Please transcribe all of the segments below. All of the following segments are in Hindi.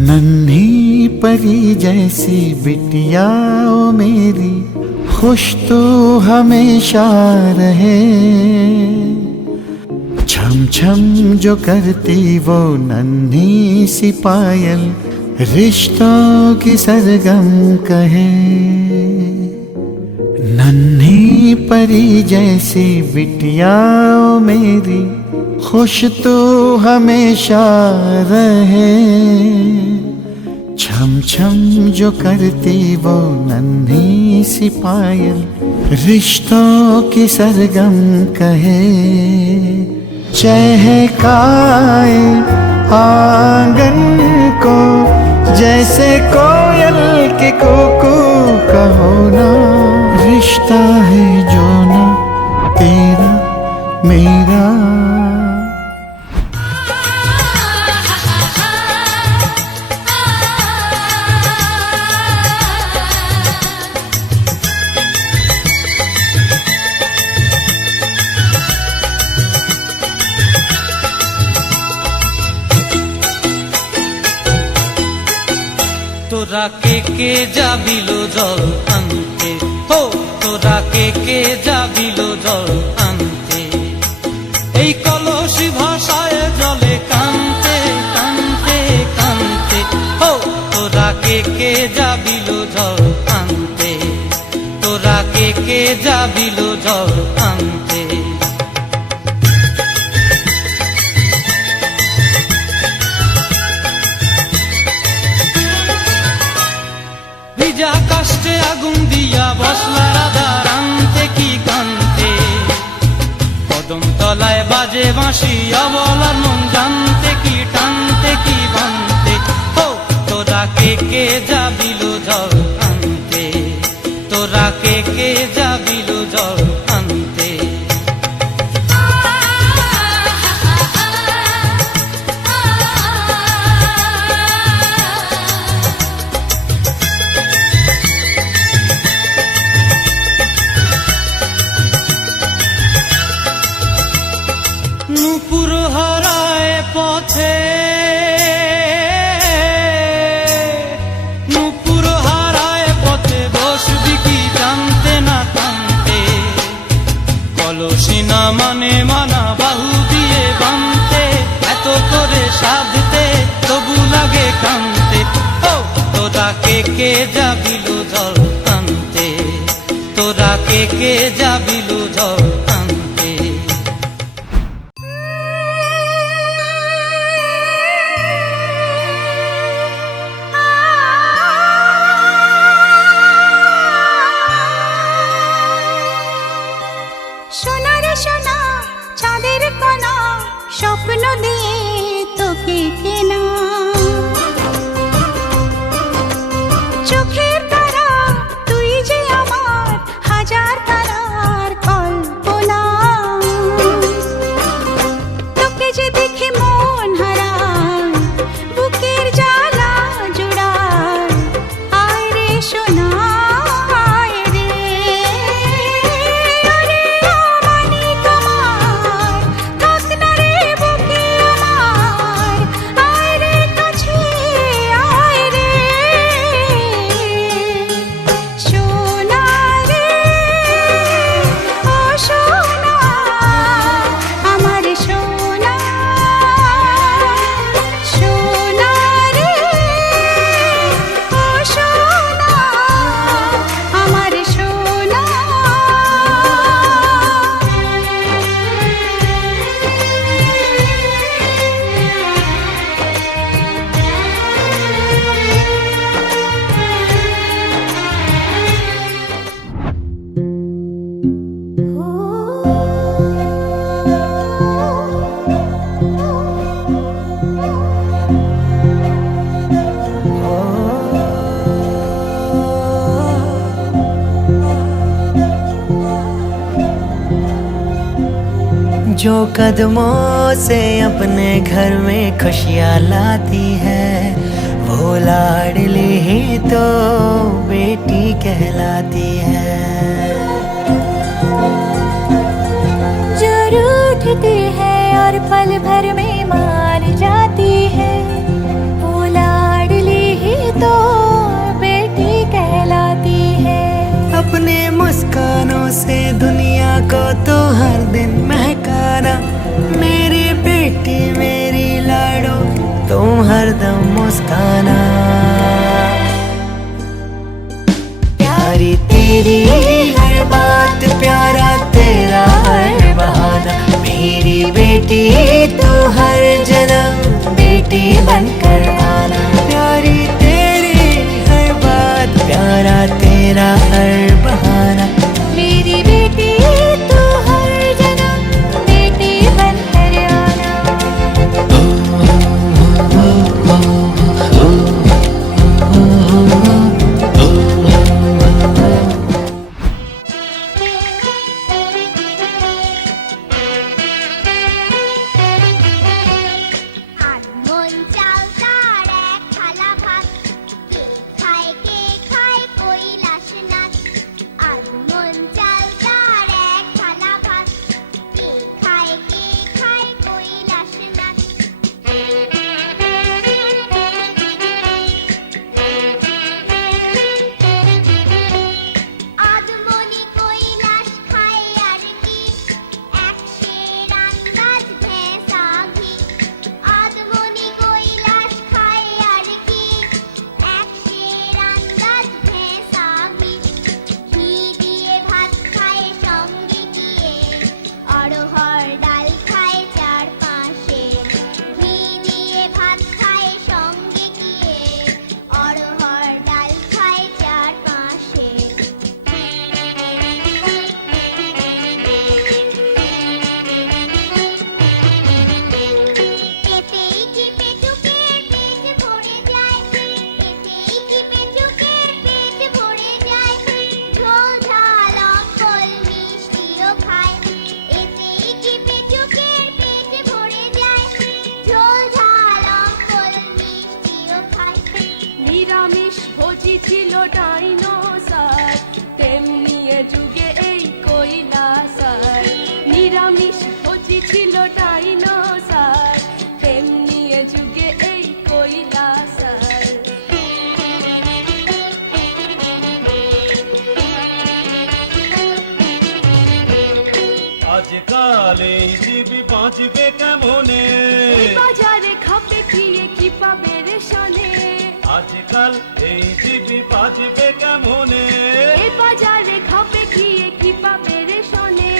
नन्ही परी जैसी बिटिया ओ मेरी, खुश तो हमेशा रहे। छम छम जो करती वो नन्ही सी पायल, रिश्तों की सरगम कहे। नन्ही परी जैसी बिटिया ओ मेरी, खुश तो हमेशा रहे। छम छम जो करती वो नन्ही सी पायल, रिश्तों की सरगम कहे। चहकाए आंगन को जैसे कोयल के कुकू का होना। रिश्ता है जो ना तेरा मेरा। তোরা কে যাবিলো জল আনতে, হো তোরা কে যাবিলো জল আনতে। এই কলসি ভাষায় জলে কানতে কানতে কানতে, হো তোরা কে যাবিলো জল আনতে। তোরা কে যাবিলো জল আনতে। ভিজা কাষ্টে আগুন দিয়া বসলা রাধা রানতে কি কানতে। কদম তলায় বাজে বাঁশি অবলার মন জানতে কি টানতে কি বানতে। ও তোরা কে যাবিলো জল আনতে। তোরা কে যাবিলো জল আনতে। নূপুর হারায় পথে, নূপুর হারায় পথে বসবি কি জানতে না কানতে। কলসি না মানে মানা বাহু দিয়ে বানতে, এত করে সাধতে তবু লাগে কানতে। ও তোরা কে যাবিলো জল আনতে। তোরা কে যাবিলো জল আনতে। সোনা চাঁদের কণা স্বপ্ন দিয়ে তোকে কেনা। চোখের তারা তুই যে আমার, হাজার তারার जो कदमों से अपने घर में खुशियाँ लाती है, वो लाडली ही तो बेटी कहलाती है। जो रूठती है और पल भर में मान जाती है, वो लाडली ही तो बेटी कहलाती है। अपने मुस्कानों से दुनिया को तो हर दिन महकाना, मेरी बेटी मेरी लाडो तुम हरदम मुस्काना। प्यारी तेरी हर बात, प्यारा तेरा हर बहाना, मेरी बेटी तू हर जन्म बेटी बनकर आना। प्यारी तेरी हर बात, प्यारा तेरा हर बहाना, मेरी बेटी तू हर जन्म बेटी बनकर आना। আজ মন চাল তার এক থালা ভাত, কে খায় কৈলাস নাথ। আজ মন চাল তার এক থালা ভাত, কে খায় কৈলাস নাথ। আদমনি কৈলাস খায় আর কি, এক সের আন্দাজ ভেসা ঘি। আদমনি কৈলাস খায় আর কি, এক সের আন্দাজ ভেসা ঘি। ঘি দিয়ে ভাত খায় সঙ্গে গিয়ে, অড়হর ডাল খায় চারপাশে। ঘি দিয়ে ভাত খায় সঙ্গে গিয়ে, অড়হর ডাল খায় চারপাশে। এতেই কি পেটুকের পেট ভরে যায়, এতেই কি পেটুকের পেট ভরে যায়। ঝোল ঝাল অম্বল মিষ্টিও খায়, এতেই কি পেটুকের পেট ভরে যায়। ঝোল ঝাল অম্বল মিষ্টিও খায়। নিরামিষ ভোজি ছিল ডাইনোসর, তেমনি এ যুগে এই কৈলাসর। নিরামিষ ভোজি ছিল ডাইনোসর, তেমনি এ যুগে এই কৈলাসর। আজকাল এই জীবী বাঁচবে কেমনে, বাজারে খাপে খেয়ে কি পাবে রে শোনে। আজকাল এই জীবী বাঁচবে কেমনে। এ বাজারে খাপে খেয়ে কি পাবে রে শোনে।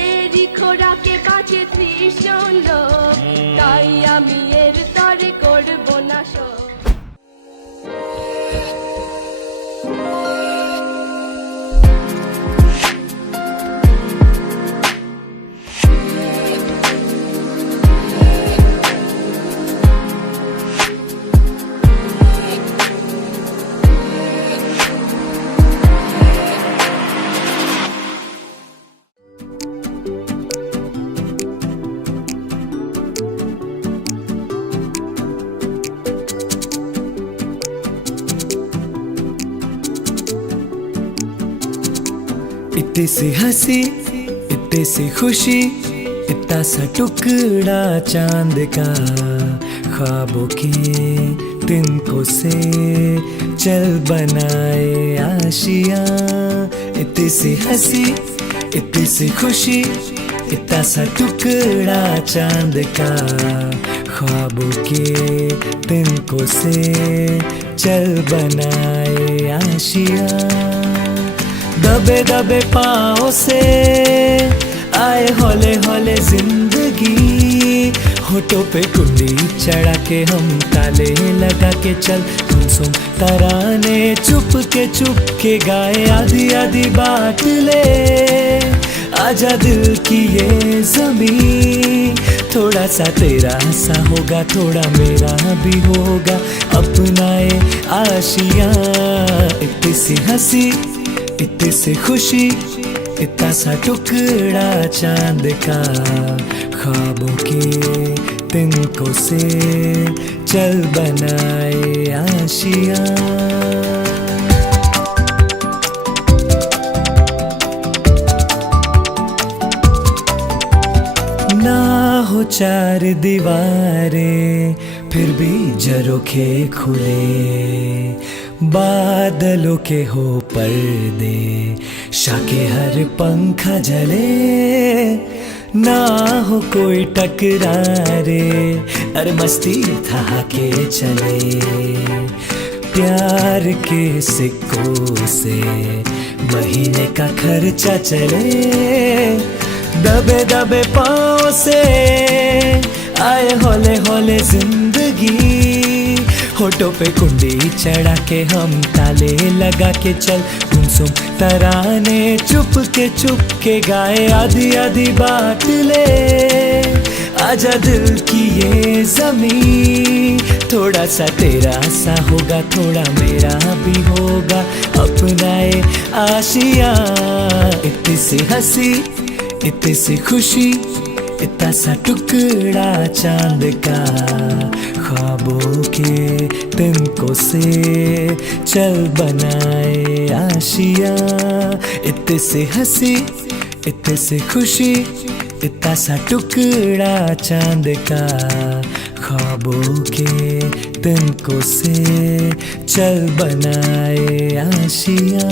এরই খোরাকে বাঁচে 30 জন লোক, তাই আমি এর তরে করব না শোক। इतनी सी हंसी, इतनी सी खुशी, इतना सा टुकड़ा चांद का, ख्वाबों के तिनकों से चल बनाए आशियाँ। इतनी सी हंसी, इतनी सी खुशी, इतना सा टुकड़ा चांद का, ख्वाबों के तिनकों से चल बनाए आशियाँ। दबे दबे पाँव से आए हौले हौले जिंदगी, होठों पे कुंडी चढ़ा के हम ताले लगा के चल गुमसुम तराने चुप के गाए आधी आधी बात ले। आजा दिल की ये ज़मीं थोड़ा सा तेरा सा होगा, थोड़ा मेरा भी होगा, अपनाए आशिया। इतनी सी हंसी, इतनी सी खुशी, इतना सा टुकड़ा चांद का, ख्वाबों के तिनकों से चल बनाए आशिया। ना हो चार दीवारें फिर भी झरोखे खुले, बादलों के हो पर्दे, शाके हर पंखा जले। ना हो कोई टकरारे, अरे मस्ती था के चले, प्यार के सिक्कों से महीने का खर्चा चले। दबे दबे पाँव से आए हौले हौले जिंदगी, होठों पे कुंडी चढ़ा के हम ताले लगा के चल गुमसुम तराने चुप के गाए, आधी आधी बात ले आजा दिल की ये जमीन। थोड़ा सा तेरा सा होगा, थोड़ा मेरा भी होगा, अपनाए आशिया। इतनी सी हंसी, इतनी सी खुशी, इतना सा टुकड़ा चांद का, ख्वाबों के तिनकों से चल बनाए आशिया। इतनी सी हंसी, इतनी सी खुशी, इतना सा टुकड़ा चांद का, ख्वाबों के तिनकों से चल बनाए आशिया।